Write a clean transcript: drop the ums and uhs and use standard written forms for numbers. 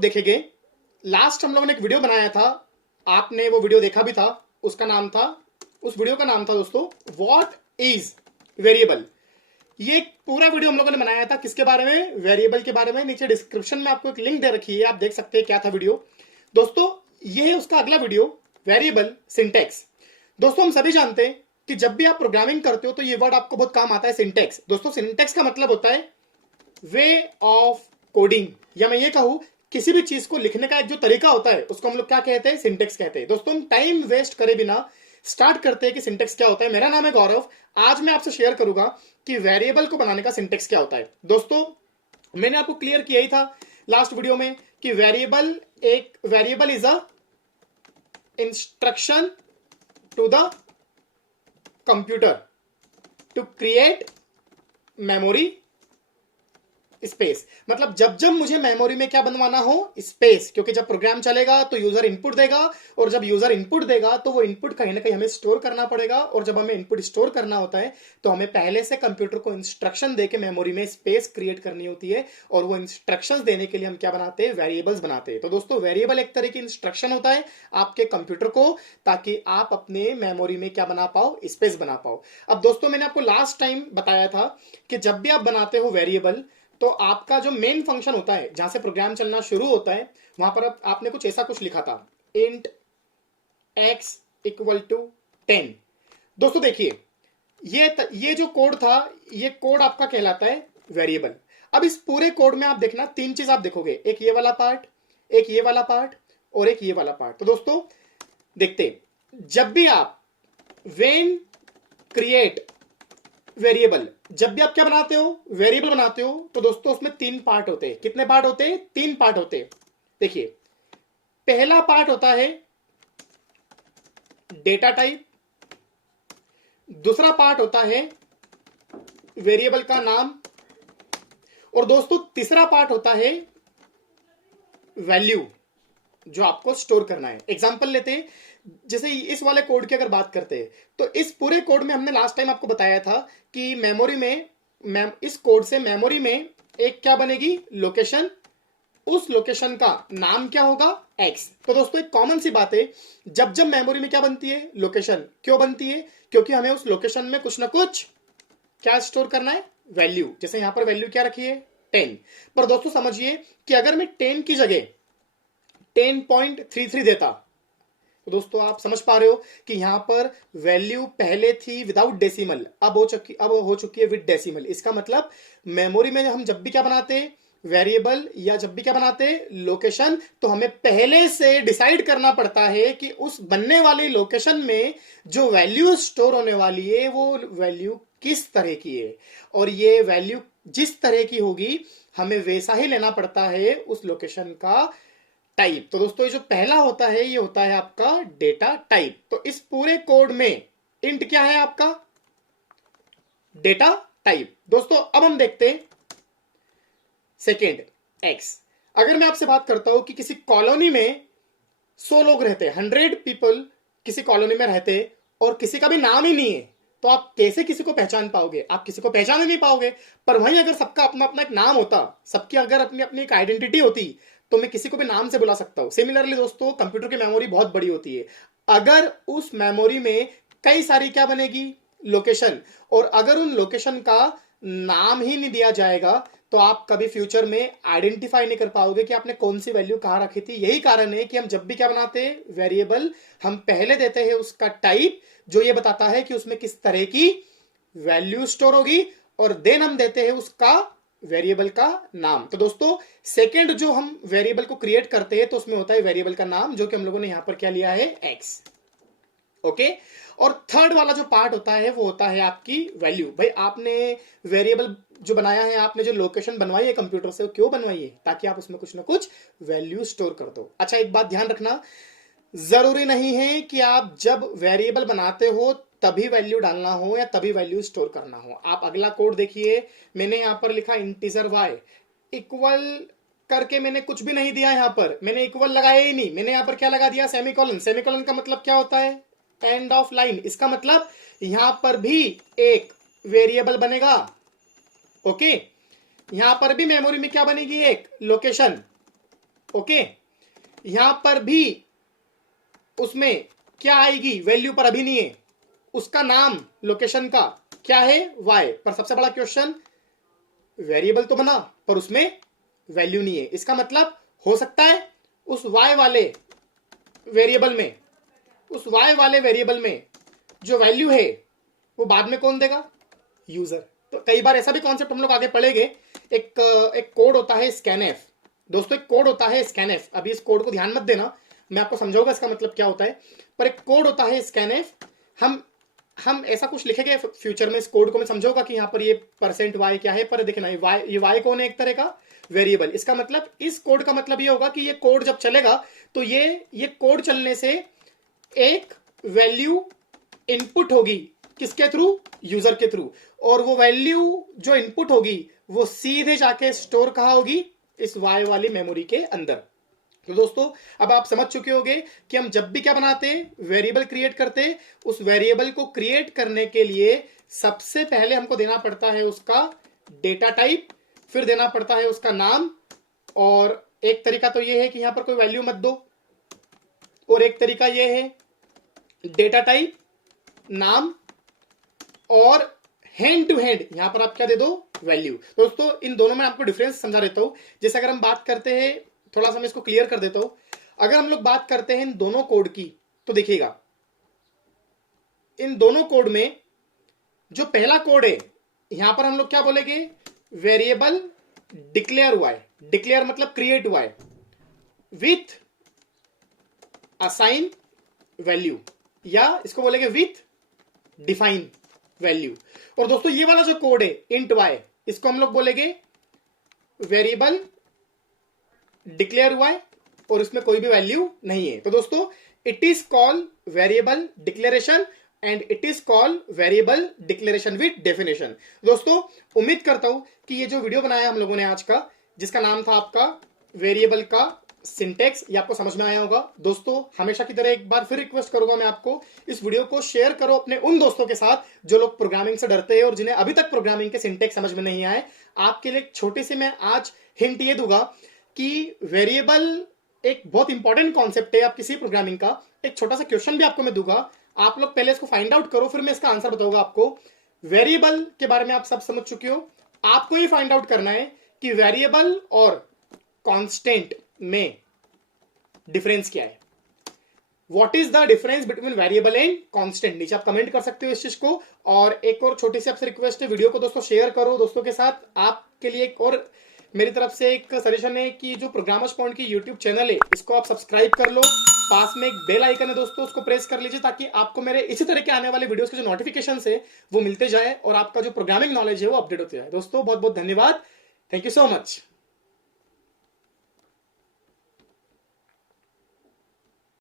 देखेंगे, लास्ट हम लोगों ने एक वीडियो बनाया था, आपने वो वीडियो देखा भी था। उस वीडियो का नाम था दोस्तों व्हाट इज वेरिएबल। ये एक पूरा वीडियो हम लोगों ने बनाया था किसके बारे में, वेरिएबल के बारे में। नीचे डिस्क्रिप्शन में आपको एक लिंक दे रखी है, आप देख सकते हैं क्या था वीडियो। दोस्तों ये है उसका अगला वीडियो, वेरिएबल सिंटैक्स। दोस्तों हम सभी जानते हैं कि जब भी आप प्रोग्रामिंग करते हो तो ये वर्ड आपको बहुत काम आता है, सिंटैक्स। दोस्तों सिंटैक्स का मतलब होता है वे ऑफ कोडिंग, या मैं ये कहूं किसी भी चीज को लिखने का एक जो तरीका होता है उसको हम लोग क्या कहते हैं, सिंटैक्स कहते हैं। दोस्तों हम टाइम वेस्ट करे बिना स्टार्ट करते हैं कि सिंटैक्स क्या होता है। मेरा नाम है गौरव, आज मैं आपसे शेयर करूंगा कि वेरिएबल को बनाने का सिंटैक्स क्या होता है। दोस्तों मैंने आपको क्लियर किया ही था लास्ट वीडियो में कि variable is a instruction to the computer to create memory space. मतलब जब जब मुझे मेमोरी में क्या बनवाना हो, स्पेस, क्योंकि जब प्रोग्राम चलेगा तो यूजर इनपुट देगा, और जब यूजर इनपुट देगा तो वो इनपुट कहीं ना कहीं हमें स्टोर करना पड़ेगा, और जब हमें इनपुट स्टोर करना होता है तो हमें पहले से कंप्यूटर को इंस्ट्रक्शन देके मेमोरी में स्पेस क्रिएट करनी होती है, और वो इंस्ट्रक्शंस देने के लिए हम क्या बनाते हैं, वेरिएबल्स बनाते हैं। तो दोस्तों वेरिएबल एक तरह की इंस्ट्रक्शन होता है आपके कंप्यूटर को, ताकि आप अपने मेमोरी में क्या बना पाओ, स्पेस बना पाओ। अब दोस्तों मैंने आपको लास्ट टाइम बताया था कि जब भी आप बनाते हो वेरिएबल तो आपका जो मेन फंक्शन होता है, जहां से प्रोग्राम चलना शुरू होता है, वहां पर आपने कुछ ऐसा कुछ लिखा था, इंट x इक्वल टू 10। दोस्तों देखिए ये जो कोड था, ये कोड आपका कहलाता है वेरिएबल। अब इस पूरे कोड में आप देखना तीन चीज आप देखोगे, एक ये वाला पार्ट, एक ये वाला पार्ट, और एक ये वाला पार्ट। तो दोस्तों देखते, जब भी आप वेन क्रिएट वेरिएबल, जब भी आप क्या बनाते हो, वेरिएबल बनाते हो, तो दोस्तों उसमें तीन पार्ट होते हैं। कितने पार्ट होते हैं, तीन पार्ट होते हैं। देखिए पहला पार्ट होता है डेटा टाइप, दूसरा पार्ट होता है वेरिएबल का नाम, और दोस्तों तीसरा पार्ट होता है वैल्यू जो आपको स्टोर करना है। एग्जांपल लेते हैं, जैसे इस वाले कोड की अगर बात करते हैं तो इस पूरे कोड में हमने लास्ट टाइम आपको बताया था कि मेमोरी में इस कोड से मेमोरी में एक क्या बनेगी, लोकेशन। उस लोकेशन का नाम क्या होगा, x। तो दोस्तों एक कॉमन सी बात है, जब जब मेमोरी में क्या बनती है, लोकेशन। क्यों बनती है, क्योंकि हमें उस लोकेशन में कुछ ना कुछ क्या स्टोर करना है, वैल्यू। जैसे यहां पर वैल्यू क्या रखी है, 10। पर दोस्तों समझिए कि अगर मैं 10 की जगह 10.33 देता, तो दोस्तों आप समझ पा रहे हो कि यहां पर वैल्यू पहले थी विदाउट डेसिमल, अब हो चुकी है विद डेसिमल। इसका मतलब मेमोरी में हम जब भी क्या बनाते, वेरिएबल, या जब भी क्या बनाते, लोकेशन, तो हमें पहले से डिसाइड करना पड़ता है कि उस बनने वाली लोकेशन में जो वैल्यू स्टोर होने वाली है वो वैल्यू किस तरह की है, और ये वैल्यू जिस तरह की होगी हमें वैसा ही लेना पड़ता है उस लोकेशन का टाइप। तो दोस्तों ये जो पहला होता है ये होता है आपका डेटा टाइप। तो इस पूरे कोड में इंट क्या है आपका, डेटा टाइप। दोस्तों अब हम देखते हैं सेकेंड, एक्स। अगर मैं आपसे बात करता हूं कि किसी कॉलोनी में 100 लोग रहते हैं, 100 पीपल किसी कॉलोनी में रहते हैं, और किसी का भी नाम ही नहीं है, तो आप कैसे किसी को पहचान पाओगे, आप किसी को पहचान ही नहीं पाओगे। पर वहीं अगर सबका अपना अपना एक नाम होता, सबकी अगर अपनी अपनी एक आइडेंटिटी होती, तो मैं किसी को भी नाम से बुला सकता हूं। सिमिलरली दोस्तों कंप्यूटर की मेमोरी बहुत बड़ी होती है, अगर उस मेमोरी में कई सारी क्या बनेगी, लोकेशन, और अगर उन लोकेशन का नाम ही नहीं दिया जाएगा तो आप कभी फ्यूचर में आइडेंटिफाई नहीं कर पाओगे कि आपने कौन सी वैल्यू कहां रखी थी। यही कारण है कि हम जब भी क्या बनाते हैं, वेरिएबल, हम पहले देते हैं उसका टाइप जो ये बताता है कि उसमें किस तरह की वैल्यू स्टोर होगी, और देन हम देते हैं उसका वेरिएबल का नाम। तो दोस्तों सेकेंड जो हम वेरिएबल को क्रिएट करते हैं तो उसमें होता है वेरिएबल का नाम, जो कि हम लोगों ने यहां पर क्या लिया है, एक्स। ओके। और थर्ड वाला जो पार्ट होता है वो होता है आपकी वैल्यू। भाई आपने वेरिएबल जो बनाया है, आपने जो लोकेशन बनवाई है कंप्यूटर से, वो क्यों बनवाई है, ताकि आप उसमें कुछ ना कुछ वैल्यू स्टोर कर दो। अच्छा एक बात ध्यान रखना, जरूरी नहीं है कि आप जब वेरिएबल बनाते हो तभी वैल्यू डालना हो या तभी वैल्यू स्टोर करना हो। आप अगला कोड देखिए, मैंने यहां पर लिखा इंटीजर y इक्वल करके, मैंने कुछ भी नहीं दिया, यहां पर मैंने इक्वल लगाया ही नहीं, मैंने यहां पर क्या लगा दिया, सेमीकोलन। सेमीकोलन का मतलब क्या होता है, एंड ऑफ लाइन। इसका मतलब यहां पर भी एक वेरिएबल बनेगा। ओके, यहां पर भी मेमोरी में क्या बनेगी, एक लोकेशन। ओके, यहां पर भी उसमें क्या आएगी, वैल्यू पर अभी नहीं है, उसका नाम लोकेशन का क्या है, y। पर सबसे बड़ा क्वेश्चन, वेरिएबल तो बना पर उसमें वैल्यू नहीं है। इसका मतलब हो सकता है उस y वाले वेरिएबल में, उस y वाले वेरिएबल में जो वैल्यू है वो बाद में कौन देगा, यूजर। तो कई बार ऐसा भी कॉन्सेप्ट हम लोग आगे पढ़ेंगे। एक कोड होता है स्कैनएफ, दोस्तों एक कोड होता है स्कैनएफ। अभी इस कोड को ध्यान मत देना, मैं आपको समझाऊंगा इसका मतलब क्या होता है, पर एक कोड होता है स्कैनएफ। हम ऐसा कुछ लिखेंगे फ्यूचर में, इस कोड को मैं समझाऊंगा कि यहाँ पर ये %y क्या है। पर देखना ये y कौन है, एक तरह का वेरिएबल। इसका मतलब, इस कोड का मतलब ये होगा कि ये कोड जब चलेगा तो ये कोड चलने से एक वैल्यू इनपुट होगी, किसके थ्रू, यूजर के थ्रू। और वो वैल्यू जो इनपुट होगी वो सीधे जाके स्टोर कहाँ होगी, इस y वाली मेमोरी के अंदर। तो दोस्तों अब आप समझ चुके होंगे कि हम जब भी क्या बनाते, वेरिएबल क्रिएट करते, उस वेरिएबल को क्रिएट करने के लिए सबसे पहले हमको देना पड़ता है उसका डेटा टाइप, फिर देना पड़ता है उसका नाम। और एक तरीका तो ये है कि यहां पर कोई वैल्यू मत दो, और एक तरीका ये है डेटा टाइप, नाम, और हैंड टू हैंड यहां पर आप क्या दे दो, वैल्यू। दोस्तों इन दोनों में आपको डिफरेंस समझा देता हूं। जैसे अगर हम बात करते हैं, थोड़ा सा मैं इसको क्लियर कर देता हूं, अगर हम लोग बात करते हैं इन दोनों कोड की, तो देखिएगा इन दोनों कोड में जो पहला कोड है, यहां पर हम लोग क्या बोलेंगे, वेरिएबल डिक्लेयर हुआ है, डिक्लेयर मतलब क्रिएट हुआ है, विथ असाइन वैल्यू, या इसको बोलेंगे विथ डिफाइन वैल्यू। और दोस्तों ये वाला जो कोड है इंट y, इसको हम लोग बोलेंगे वेरिएबल डिक्लेयर हुआ है और इसमें कोई भी वैल्यू नहीं है। तो दोस्तों it is called variable declaration and it is called variable declaration with definition. दोस्तों उम्मीद करता हूं कि ये जो वीडियो बनाया हम लोगों ने आज का, जिसका नाम था आपका वेरिएबल का सिंटेक्स, ये आपको समझ में आया होगा। दोस्तों हमेशा की तरह एक बार फिर रिक्वेस्ट करूंगा मैं आपको, इस वीडियो को शेयर करो अपने उन दोस्तों के साथ जो लोग प्रोग्रामिंग से डरते हैं और जिन्हें अभी तक प्रोग्रामिंग के सिंटेक्स समझ में नहीं आए। आपके लिए एक छोटी सी मैं आज हिंट ये दूंगा कि वेरिएबल एक बहुत इंपॉर्टेंट कॉन्सेप्ट है आप किसी प्रोग्रामिंग का। एक छोटा सा क्वेश्चन भी आपको मैं दूंगा, आप लोग पहले इसको फाइंड आउट करो, फिर मैं इसका आंसर बताऊंगा आपको। वेरिएबल के बारे में आप सब समझ चुके हो, आपको ये फाइंड आउट करना है कि वेरिएबल और कांस्टेंट में डिफरेंस क्या है। What is the difference between variable and constant, नीचे आप कमेंट कर सकते हो इस चीज को। और एक और छोटी सी आपसे रिक्वेस्ट है, वीडियो को दोस्तों शेयर करो दोस्तों के साथ। आपके लिए एक और मेरी तरफ से एक सजेशन है कि जो प्रोग्रामर्स पॉइंट की यूट्यूब चैनल है इसको आप सब्सक्राइब कर लो, पास में एक बेल आइकन है दोस्तों उसको प्रेस कर लीजिए, ताकि आपको मेरे इसी तरह के आने वाले वीडियोस के जो नोटिफिकेशंस है वो मिलते जाए और आपका जो प्रोग्रामिंग नॉलेज है वो अपडेट होते जाए। दोस्तों बहुत बहुत धन्यवाद, थैंक यू सो मच।